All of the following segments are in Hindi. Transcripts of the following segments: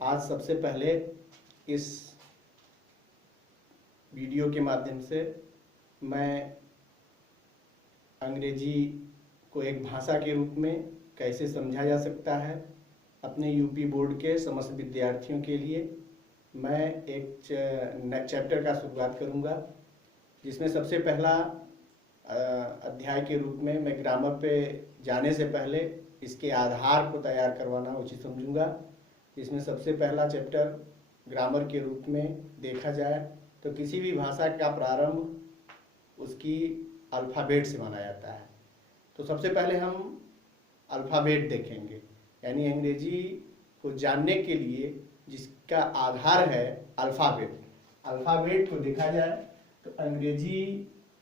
आज सबसे पहले इस वीडियो के माध्यम से मैं अंग्रेजी को एक भाषा के रूप में कैसे समझा जा सकता है अपने यूपी बोर्ड के समस्त विद्यार्थियों के लिए मैं एक चैप्टर का शुरुआत करूंगा, जिसमें सबसे पहला अध्याय के रूप में मैं ग्रामर पे जाने से पहले इसके आधार को तैयार करवाना उचित समझूंगा। इसमें सबसे पहला चैप्टर ग्रामर के रूप में देखा जाए तो किसी भी भाषा का प्रारंभ उसकी अल्फ़ाबेट से माना जाता है। तो सबसे पहले हम अल्फ़ाबेट देखेंगे, यानी अंग्रेजी को जानने के लिए जिसका आधार है अल्फ़ाबेट। अल्फ़ाबेट को देखा जाए तो अंग्रेजी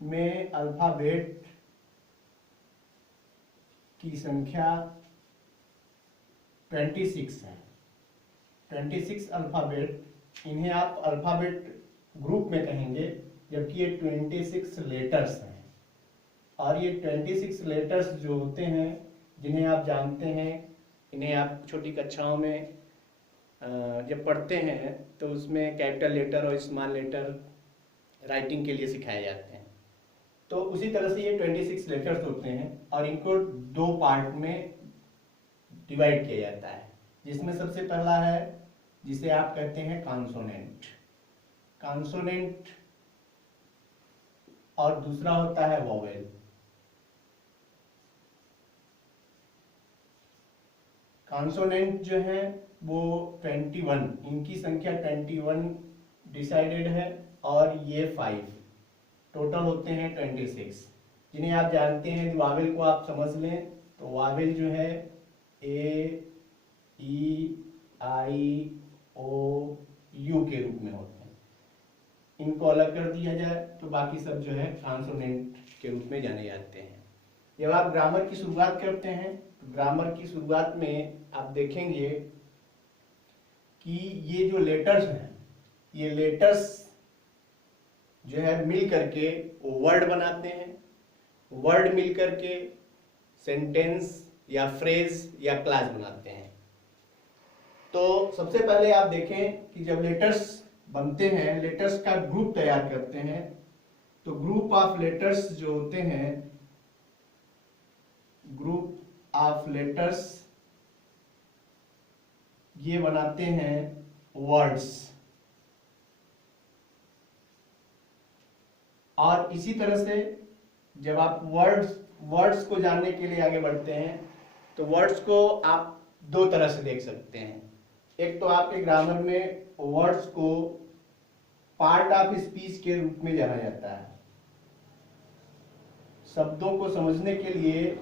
में अल्फ़ाबेट की संख्या 26 है। 26 अल्फ़ाबेट, इन्हें आप अल्फ़ाबेट ग्रुप में कहेंगे, जबकि ये 26 लेटर्स हैं। और ये 26 लेटर्स जो होते हैं, जिन्हें आप जानते हैं, इन्हें आप छोटी कक्षाओं में जब पढ़ते हैं तो उसमें कैपिटल लेटर और स्मॉल लेटर राइटिंग के लिए सिखाए जाते हैं। तो उसी तरह से ये 26 लेटर्स होते हैं और इनको दो पार्ट में डिवाइड किया जाता है, जिसमें सबसे पहला है जिसे आप कहते हैं कॉन्सोनेंट। कॉन्सोनेंट और दूसरा होता है वोवेल। कॉन्सोनेंट जो है वो 21, इनकी संख्या 21 डिसाइडेड है और ये 5, टोटल होते हैं 26, जिन्हें आप जानते हैं। वावेल को आप समझ लें तो वावेल जो है ए, ई, आई, ओ, यू के रूप में होते हैं। इनको अलग कर दिया जाए तो बाकी सब जो है कॉन्सोनेंट के रूप में जाने जाते हैं। जब आप ग्रामर की शुरुआत करते हैं तो ग्रामर की शुरुआत में आप देखेंगे कि ये जो लेटर्स हैं, ये लेटर्स जो है मिल करके वर्ड बनाते हैं। वर्ड मिल करके सेंटेंस या फ्रेज या क्लास बनाते हैं। तो सबसे पहले आप देखें कि जब लेटर्स बनते हैं, लेटर्स का ग्रुप तैयार करते हैं, तो ग्रुप ऑफ लेटर्स जो होते हैं, ग्रुप ऑफ लेटर्स ये बनाते हैं वर्ड्स। और इसी तरह से जब आप वर्ड्स को जानने के लिए आगे बढ़ते हैं तो वर्ड्स को आप दो तरह से देख सकते हैं। एक तो आपके ग्रामर में वर्ड्स को पार्ट ऑफ स्पीच के रूप में जाना जाता है। शब्दों को समझने के लिए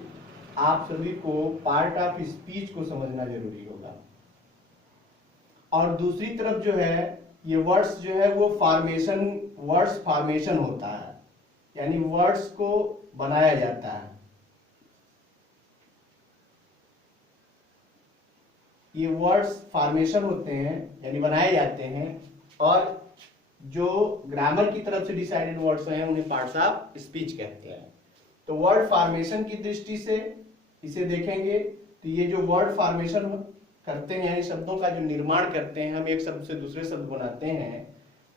आप सभी को पार्ट ऑफ स्पीच को समझना जरूरी होगा। और दूसरी तरफ जो है ये वर्ड्स जो है वो वर्ड्स फॉर्मेशन होता है, यानी वर्ड्स को बनाया जाता है। ये वर्ड्स फॉर्मेशन होते हैं यानी बनाए जाते हैं, और जो ग्रामर की तरफ से डिसाइडेड वर्ड्स हैं उन्हें पार्ट्स ऑफ स्पीच कहते हैं। तो वर्ड फॉर्मेशन की दृष्टि से इसे देखेंगे तो ये जो वर्ड फॉर्मेशन करते हैं, यानी शब्दों का जो निर्माण करते हैं, हम एक शब्द से दूसरे शब्द बनाते हैं,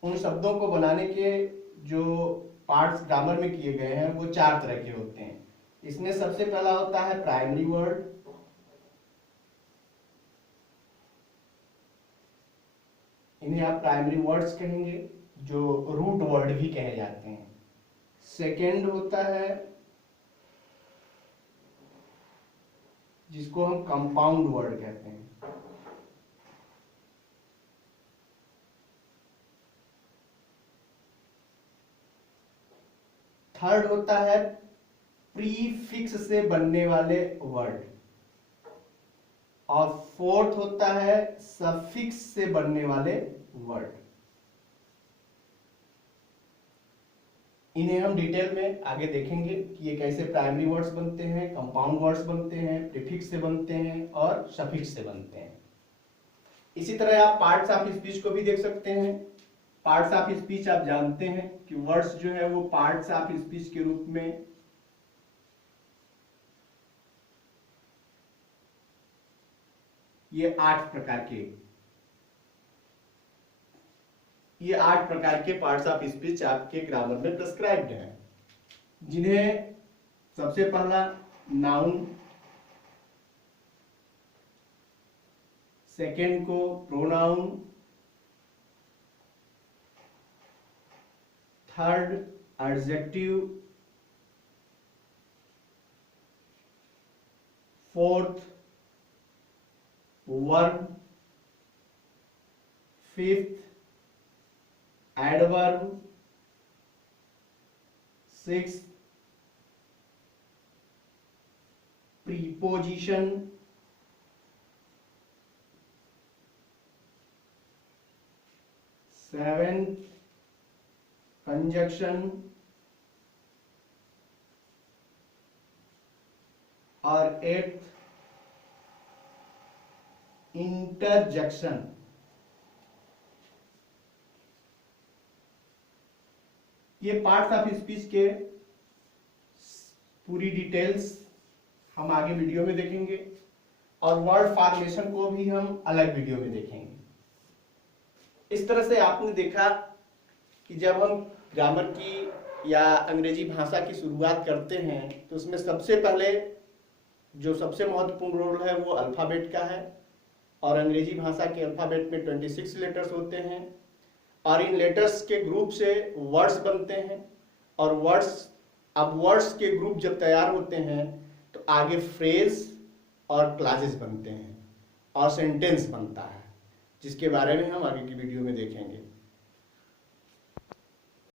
उन शब्दों को बनाने के जो पार्ट्स ग्रामर में किए गए हैं वो 4 तरह के होते हैं। इसमें सबसे पहला होता है प्राइमरी वर्ड। इन्हें आप प्राइमरी वर्ड्स कहेंगे, जो रूट वर्ड भी कहे जाते हैं। सेकेंड होता है जिसको हम कंपाउंड वर्ड कहते हैं। थर्ड होता है प्रीफिक्स से बनने वाले वर्ड, और फोर्थ होता है सफिक्स से बनने वाले वर्ड। इन्हें हम डिटेल में आगे देखेंगे कि ये कैसे प्राइमरी वर्ड्स बनते हैं, कंपाउंड वर्ड्स बनते हैं, प्रीफिक्स से बनते हैं और सफिक्स से बनते हैं। इसी तरह आप पार्ट्स ऑफ स्पीच को भी देख सकते हैं। पार्ट्स ऑफ स्पीच आप जानते हैं कि वर्ड्स जो है वो पार्ट्स ऑफ स्पीच के रूप में ये 8 प्रकार के ये 8 प्रकार के पार्ट्स ऑफ स्पीच आपके ग्रामर में प्रिस्क्राइब्ड हैं, जिन्हें सबसे पहला नाउन, सेकेंड को pronoun, third adjective, fourth verb, fifth adverb, sixth preposition, seventh conjunction और एट्थ इंटरजेक्शन। ये पार्ट्स ऑफ स्पीच के पूरी डिटेल्स हम आगे वीडियो में देखेंगे और वर्ड फॉर्मेशन को भी हम अलग वीडियो में देखेंगे। इस तरह से आपने देखा कि जब हम ग्रामर की या अंग्रेजी भाषा की शुरुआत करते हैं तो उसमें सबसे पहले जो सबसे महत्वपूर्ण रोल है वो अल्फाबेट का है, और अंग्रेजी भाषा के अल्फाबेट में 26 लेटर्स होते हैं और इन लेटर्स के ग्रुप से वर्ड्स बनते हैं, और वर्ड्स के ग्रुप जब तैयार होते हैं तो आगे फ्रेज और क्लासेस बनते हैं और सेंटेंस बनता है, जिसके बारे में हम आगे की वीडियो में देखेंगे।